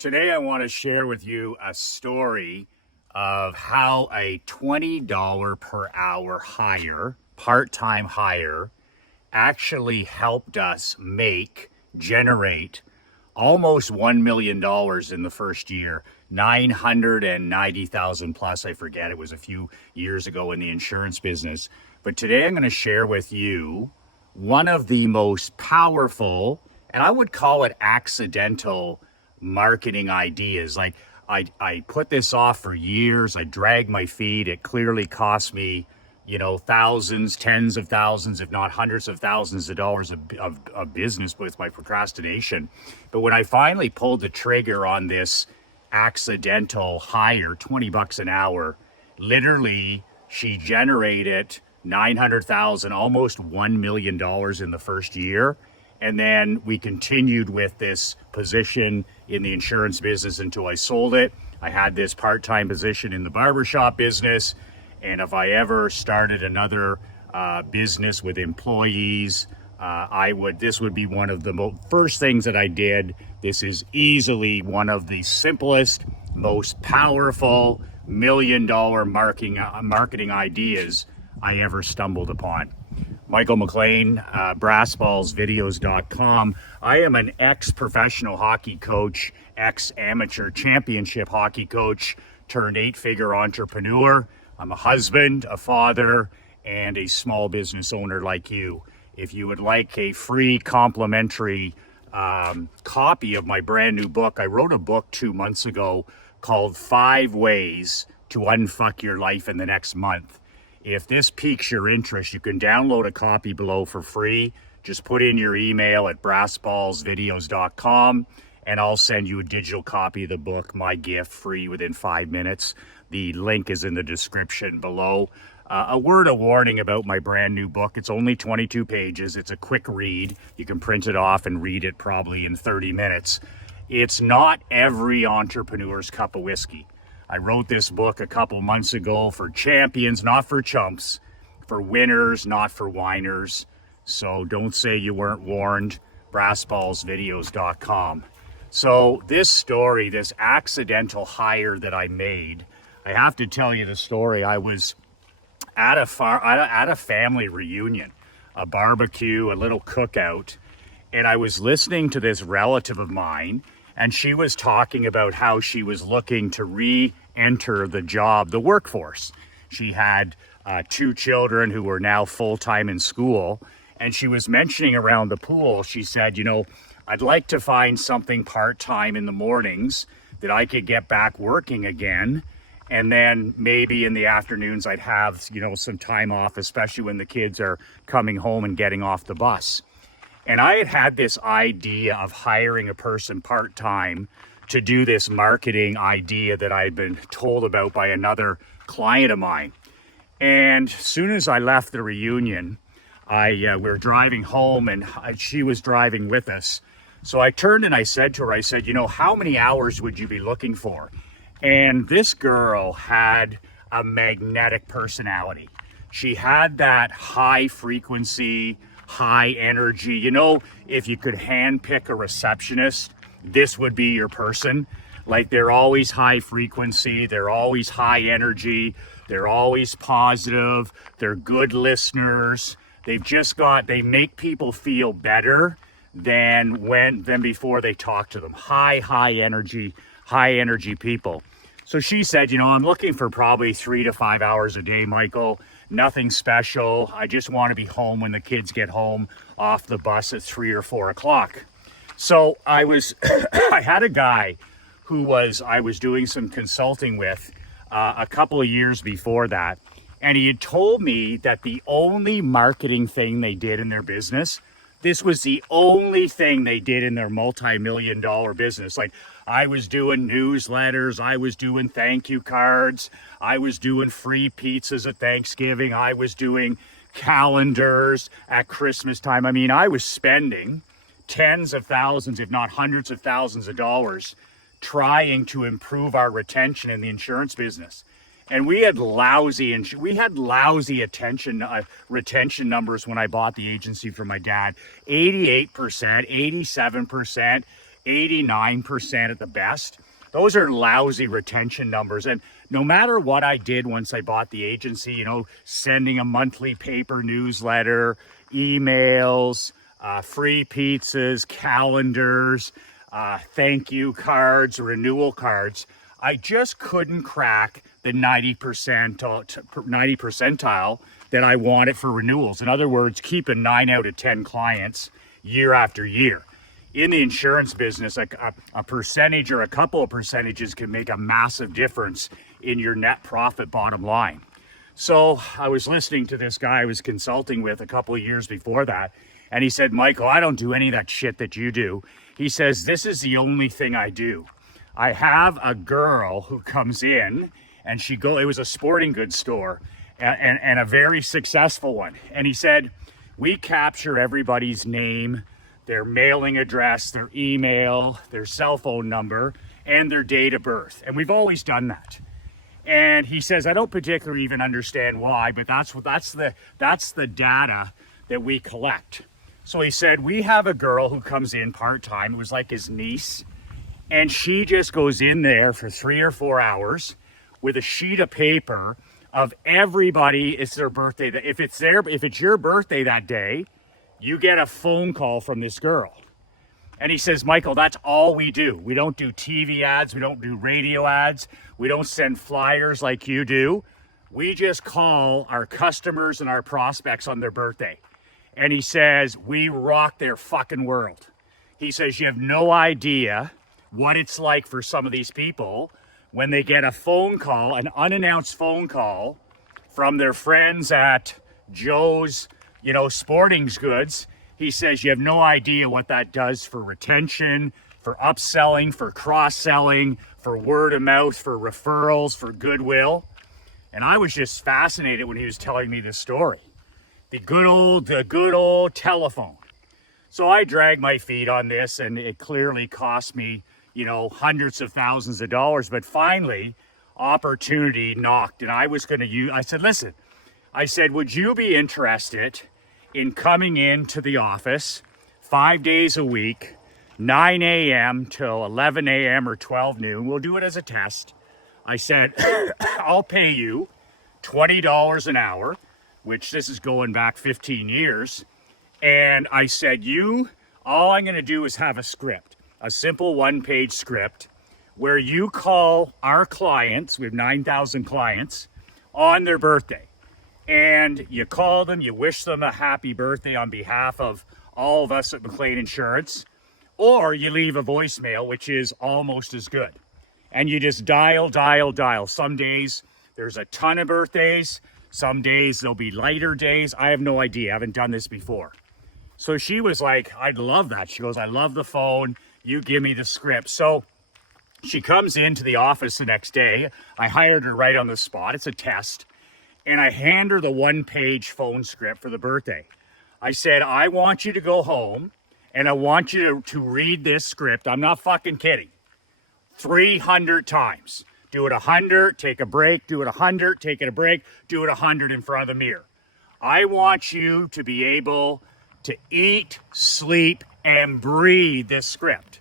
Today I want to share with you a story of how a $20 per hour hire, part-time hire, actually helped us generate almost $1 million in the first year. 990,000 plus, I forget, it was a few years ago in the insurance business. But today I'm going to share with you one of the most powerful, and I would call it accidental, marketing ideas. Like I put this off for years. I dragged my feet. It clearly cost me, thousands, tens of thousands, if not hundreds of thousands of dollars of business with my procrastination. But when I finally pulled the trigger on this accidental hire, 20 bucks an hour, literally she generated 900,000, almost $1 million in the first year. And then we continued with this position in the insurance business until I sold it. I had this part-time position in the barbershop business. And if I ever started another business with employees, this would be one of the first things that I did. This is easily one of the simplest, most powerful $1 million marketing ideas I ever stumbled upon. Michael McLean, BrassBallsVideos.com. I am an ex-professional hockey coach, ex-amateur championship hockey coach, turned 8-figure entrepreneur. I'm a husband, a father, and a small business owner like you. If you would like a free complimentary copy of my brand new book, I wrote a book 2 months ago called 5 Ways to Unfuck Your Life in the Next Month. If this piques your interest, you can download a copy below for free. Just put in your email at BrassBallsVideos.com and I'll send you a digital copy of the book, my gift, free within 5 minutes. The link is in the description below. A word of warning about my brand new book. It's only 22 pages. It's a quick read. You can print it off and read it probably in 30 minutes. It's not every entrepreneur's cup of whiskey. I wrote this book a couple months ago for champions, not for chumps, for winners, not for whiners. So don't say you weren't warned. BrassBallsVideos.com. So this story, this accidental hire that I made, I have to tell you the story. I was at a family reunion, a barbecue, a little cookout, and I was listening to this relative of mine, and she was talking about how she was looking to re-enter the workforce. She had 2 children who were now full-time in school, and she was mentioning around the pool, she said, I'd like to find something part-time in the mornings that I could get back working again. And then maybe in the afternoons I'd have, some time off, especially when the kids are coming home and getting off the bus. And I had this idea of hiring a person part-time to do this marketing idea that I'd been told about by another client of mine. And as soon as I left the reunion, we were driving home and she was driving with us. So I turned and I said to her, how many hours would you be looking for? And this girl had a magnetic personality. She had that high frequency, high energy. If you could handpick a receptionist, this would be your person. Like, they're always high frequency, they're always high energy, they're always positive, they're good listeners. They make people feel better than before they talk to them. High energy people. So she said, I'm looking for probably 3 to 5 hours a day, Michael. Nothing special. I just want to be home when the kids get home off the bus at 3 or 4 o'clock. So I had a guy who I was doing some consulting with a couple of years before that. And he had told me that the only marketing thing they did in their business, this was the only thing they did in their multi-million-dollar business. Like, I was doing newsletters, I was doing thank you cards, I was doing free pizzas at Thanksgiving, I was doing calendars at Christmas time. I mean, I was spending tens of thousands, if not hundreds of thousands of dollars trying to improve our retention in the insurance business. And we had lousy retention numbers when I bought the agency from my dad. 88%, 87%. 89% at the best. Those are lousy retention numbers. And no matter what I did once I bought the agency, you know, sending a monthly paper newsletter, emails, free pizzas, calendars, thank you cards, renewal cards, I just couldn't crack the 90 percentile that I wanted for renewals. In other words, keeping 9 out of 10 clients year after year. In the insurance business, a percentage or a couple of percentages can make a massive difference in your net profit bottom line. So I was listening to this guy I was consulting with a couple of years before that, and he said, Michael, I don't do any of that shit that you do. He says, this is the only thing I do. I have a girl who comes in, and it was a sporting goods store, and a very successful one. And he said, we capture everybody's name, their mailing address, their email, their cell phone number, and their date of birth. And we've always done that. And he says, I don't particularly even understand why, but that's the data that we collect. So he said, we have a girl who comes in part-time. It was like his niece. And she just goes in there for 3 or 4 hours with a sheet of paper of everybody. It's their birthday. If it's your birthday that day, you get a phone call from this girl. And he says, Michael, that's all we do. We don't do TV ads. We don't do radio ads. We don't send flyers like you do. We just call our customers and our prospects on their birthday. And he says, we rock their fucking world. He says, you have no idea what it's like for some of these people when they get a phone call, an unannounced phone call from their friends at Joe's, sporting goods. He says, you have no idea what that does for retention, for upselling, for cross-selling, for word of mouth, for referrals, for goodwill. And I was just fascinated when he was telling me this story. The good old telephone. So I dragged my feet on this, and it clearly cost me, hundreds of thousands of dollars. But finally, opportunity knocked, and I said, listen, would you be interested in coming into the office 5 days a week, 9 a.m. till 11 a.m. or 12 noon? We'll do it as a test. I said, I'll pay you $20 an hour, which this is going back 15 years. And I said, all I'm going to do is have a script, a simple one-page script where you call our clients, we have 9,000 clients, on their birthday. And you call them, you wish them a happy birthday on behalf of all of us at McLean Insurance, or you leave a voicemail, which is almost as good. And you just dial. Some days there's a ton of birthdays. Some days there'll be lighter days. I have no idea. I haven't done this before. So she was like, I'd love that. She goes, I love the phone. You give me the script. So she comes into the office the next day. I hired her right on the spot. It's a test. And I hand her the one-page phone script for the birthday. I said, I want you to go home and I want you to read this script. I'm not fucking kidding. 300 times. Do it 100, take a break, do it 100, take a break, do it 100 in front of the mirror. I want you to be able to eat, sleep, and breathe this script,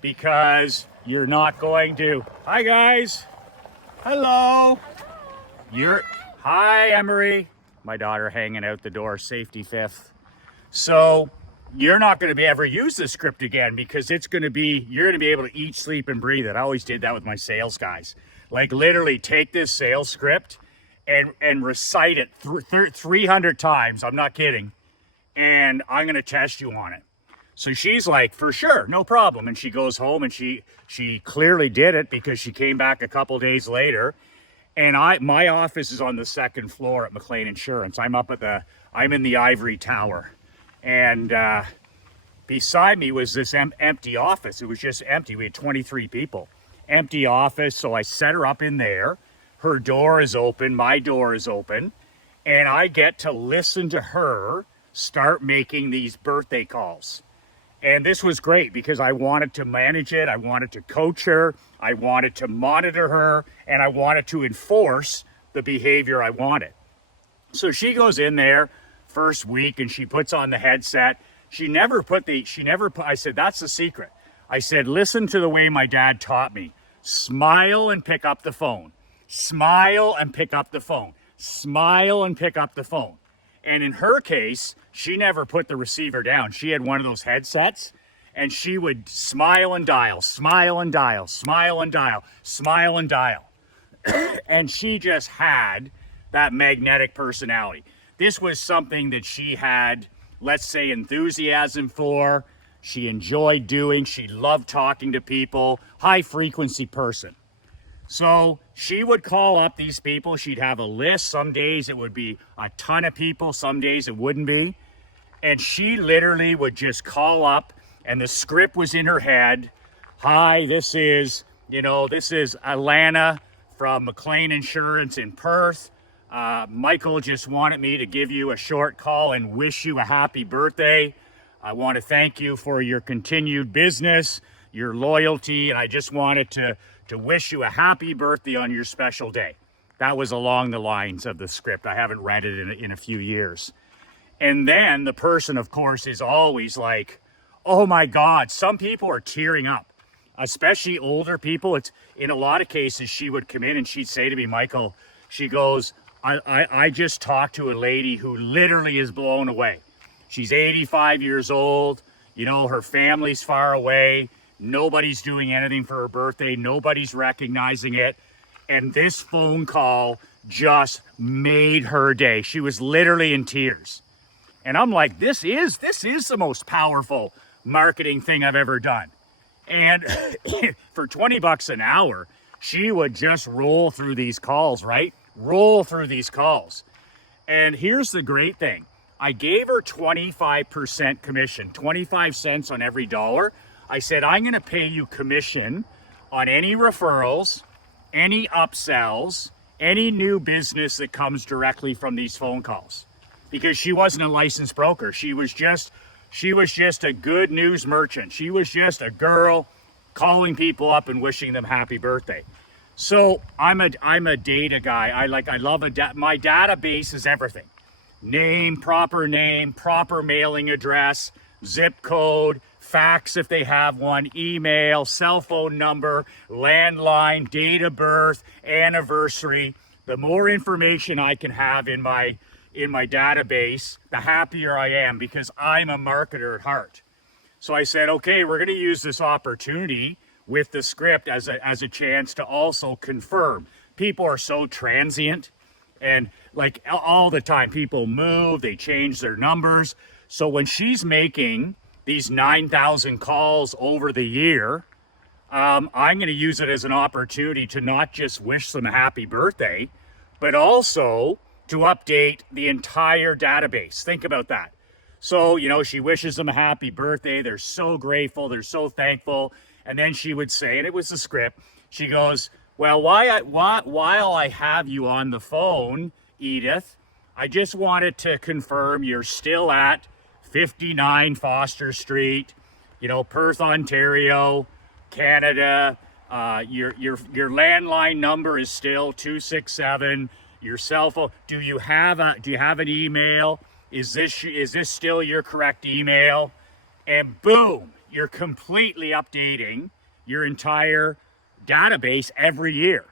because you're not going to. Hi, guys. Hello. Hi, Emery. My daughter hanging out the door, safety fifth. So you're not going to be ever use this script again, because you're going to be able to eat, sleep, and breathe it. I always did that with my sales guys. Like literally take this sales script and recite it 300 times. I'm not kidding. And I'm going to test you on it. So she's like, for sure, no problem. And she goes home and she clearly did it, because she came back a couple days later. And my office is on the second floor at McLean Insurance. I'm in the ivory tower. And beside me was this empty office. It was just empty. We had 23 people. Empty office. So I set her up in there. Her door is open. My door is open. And I get to listen to her start making these birthday calls. And this was great, because I wanted to manage it. I wanted to coach her. I wanted to monitor her. And I wanted to enforce the behavior I wanted. So she goes in there first week and she puts on the headset. I said, that's the secret. I said, listen to the way my dad taught me. Smile and pick up the phone. Smile and pick up the phone. Smile and pick up the phone. And in her case, she never put the receiver down. She had one of those headsets, and she would smile and dial, smile and dial, smile and dial, smile and dial. And she just had that magnetic personality. This was something that she had, let's say, enthusiasm for. She enjoyed doing. She loved talking to people. High frequency person. So she would call up these people. She'd have a list. Some days it would be a ton of people. Some days it wouldn't be. And she literally would just call up, and the script was in her head. Hi, this is Alana from McLean Insurance in Perth. Michael just wanted me to give you a short call and wish you a happy birthday. I want to thank you for your continued business, your loyalty, and I just wanted to wish you a happy birthday on your special day. That was along the lines of the script. I haven't read it in a few years. And then the person, of course, is always like, oh my God, some people are tearing up, especially older people. It's in a lot of cases, she would come in and she'd say to me, Michael, she goes, I just talked to a lady who literally is blown away. She's 85 years old. You know, her family's far away. Nobody's doing anything for her birthday. Nobody's recognizing it. And this phone call just made her day. She was literally in tears. And I'm like, this is the most powerful marketing thing I've ever done. And for 20 bucks an hour, she would just roll through these calls, right? Roll through these calls. And here's the great thing. I gave her 25% commission, 25 cents on every dollar. I said, I'm going to pay you commission on any referrals, any upsells, any new business that comes directly from these phone calls. Because she wasn't a licensed broker. She was just a good news merchant. She was just a girl calling people up and wishing them happy birthday. So I'm a data guy. I love my database is everything. Name, proper mailing address, zip code, fax if they have one, email, cell phone number, landline, date of birth, anniversary. The more information I can have in my database, the happier I am, because I'm a marketer at heart. So I said, okay, we're going to use this opportunity with the script as a chance to also confirm. People are so transient, and like all the time, people move, they change their numbers. So when she's making these 9,000 calls over the year, I'm going to use it as an opportunity to not just wish them a happy birthday, but also to update the entire database. Think about that. So, she wishes them a happy birthday. They're so grateful. They're so thankful. And then she would say, and it was the script, she goes, well, while I have you on the phone, Edith, I just wanted to confirm you're still at 59 Foster Street, Perth, Ontario, Canada. Your landline number is still 267. Your cell phone. Do you have an email? Is this still your correct email? And boom, you're completely updating your entire database every year.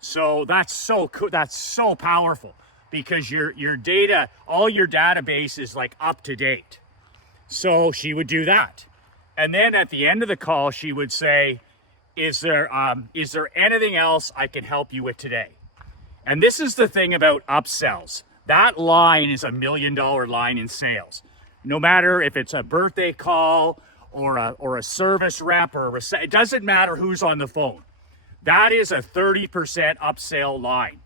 So that's so cool. That's so powerful, because your data, all your database is like up to date. So she would do that. And then at the end of the call, she would say, is there anything else I can help you with today? And this is the thing about upsells. That line is $1 million line in sales. No matter if it's a birthday call or a service rep it doesn't matter who's on the phone. That is a 30% upsell line.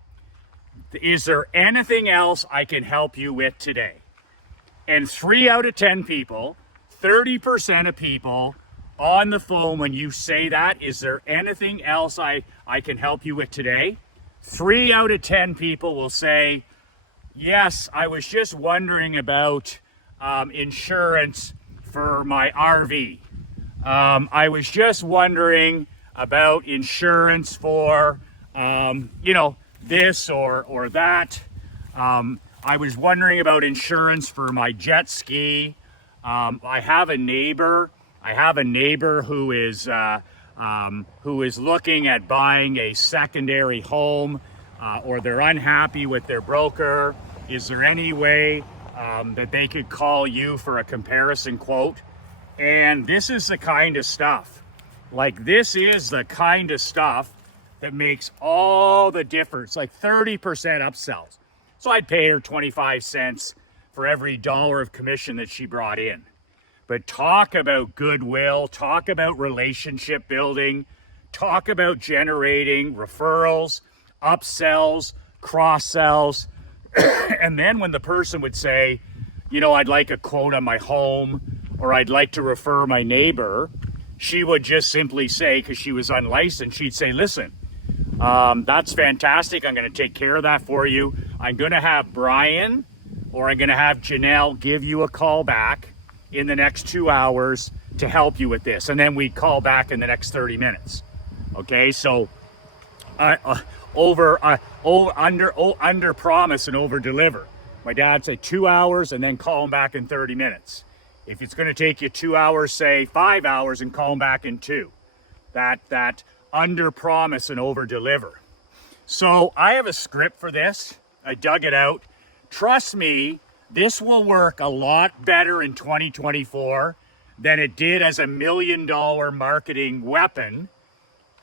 Is there anything else I can help you with today? And 3 out of 10 people, 30% of people on the phone, when you say that, is there anything else I can help you with today? 3 out of 10 people will say, yes, I was just wondering about insurance for my RV. I was just wondering about insurance for, this or that. I was wondering about insurance for my jet ski. I have a neighbor I have a neighbor who is looking at buying a secondary home, or they're unhappy with their broker. Is there any way that they could call you for a comparison quote? And this is the kind of stuff, this is the kind of stuff that makes all the difference, like 30% upsells. So I'd pay her 25 cents for every dollar of commission that she brought in. But talk about goodwill, talk about relationship building, talk about generating referrals, upsells, cross sells. And then when the person would say, I'd like a quote on my home, or I'd like to refer my neighbor, she would just simply say, because she was unlicensed, she'd say, listen, that's fantastic. I'm going to take care of that for you. I'm going to have Brian or I'm going to have Janelle give you a call back in the next 2 hours to help you with this. And then we call back in the next 30 minutes. Okay, so under promise and over deliver. My dad said 2 hours and then call him back in 30 minutes. If it's going to take you 2 hours, say 5 hours and call him back in 2. That under promise and over deliver. So I have a script for this. I dug it out. Trust me, this will work a lot better in 2024 than it did as $1 million marketing weapon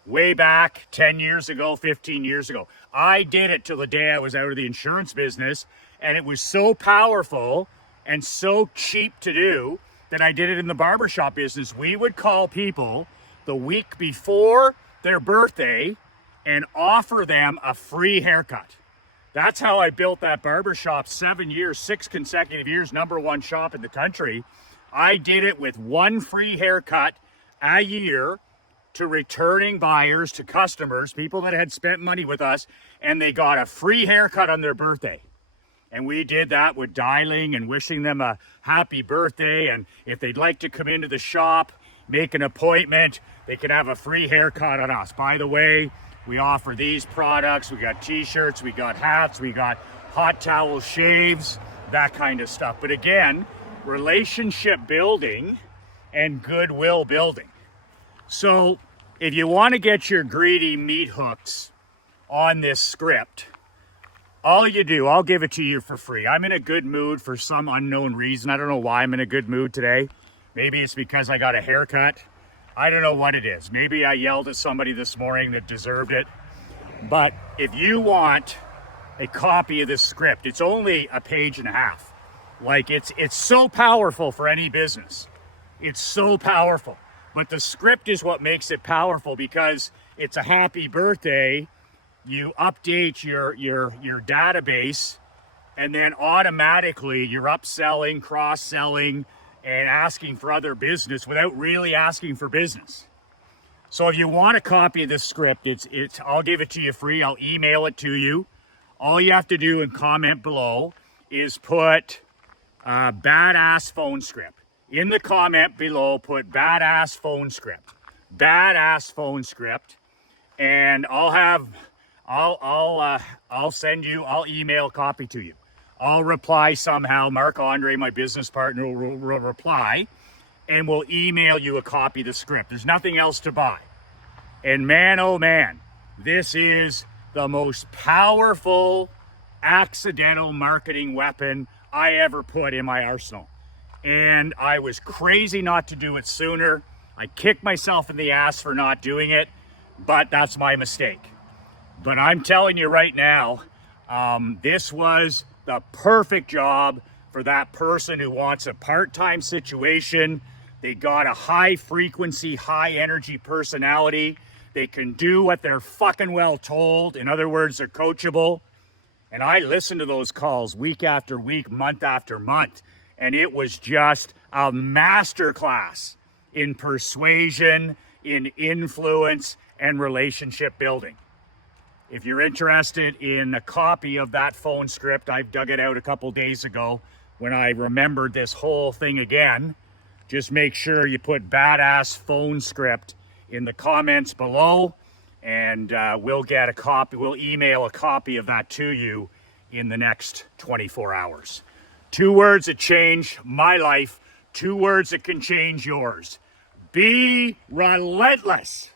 way back 10 years ago, 15 years ago. I did it till the day I was out of the insurance business, and it was so powerful and so cheap to do that I did it in the barbershop business. We would call people the week before their birthday and offer them a free haircut. That's how I built that barbershop 7 years, 6 consecutive years, #1 shop in the country. I did it with one free haircut a year to returning buyers, to customers, people that had spent money with us, and they got a free haircut on their birthday. And we did that with dialing and wishing them a happy birthday. And if they'd like to come into the shop, make an appointment, they could have a free haircut on us. By the way, we offer these products. We got t-shirts, we got hats, we got hot towel shaves, that kind of stuff. But again, relationship building and goodwill building. So if you want to get your greedy meat hooks on this script, all you do, I'll give it to you for free. I'm in a good mood for some unknown reason. I don't know why I'm in a good mood today. Maybe it's because I got a haircut. I don't know what it is. Maybe I yelled at somebody this morning that deserved it. But if you want a copy of this script, it's only a page and a half. It's so powerful for any business. It's so powerful. But the script is what makes it powerful, because it's a happy birthday. You update your database, and then automatically you're upselling, cross-selling, and asking for other business without really asking for business. So if you want a copy of this script, I'll give it to you free. I'll email it to you. All you have to do and comment below is put badass phone script. In the comment below, put badass phone script. Badass phone script. And I'll email a copy to you. I'll reply somehow. Marc Andre, my business partner, will reply, and we'll email you a copy of the script. There's nothing else to buy. And man, oh man, this is the most powerful accidental marketing weapon I ever put in my arsenal. And I was crazy not to do it sooner. I kicked myself in the ass for not doing it, but that's my mistake. But I'm telling you right now, this was the perfect job for that person who wants a part-time situation. They got a high frequency, high energy personality. They can do what they're fucking well told. In other words, they're coachable. And I listened to those calls week after week, month after month. And it was just a masterclass in persuasion, in influence, and relationship building. If you're interested in a copy of that phone script, I've dug it out a couple days ago when I remembered this whole thing again. Just make sure you put badass phone script in the comments below, and we'll get a copy. We'll email a copy of that to you in the next 24 hours. 2 words that change my life, 2 words that can change yours. Be relentless.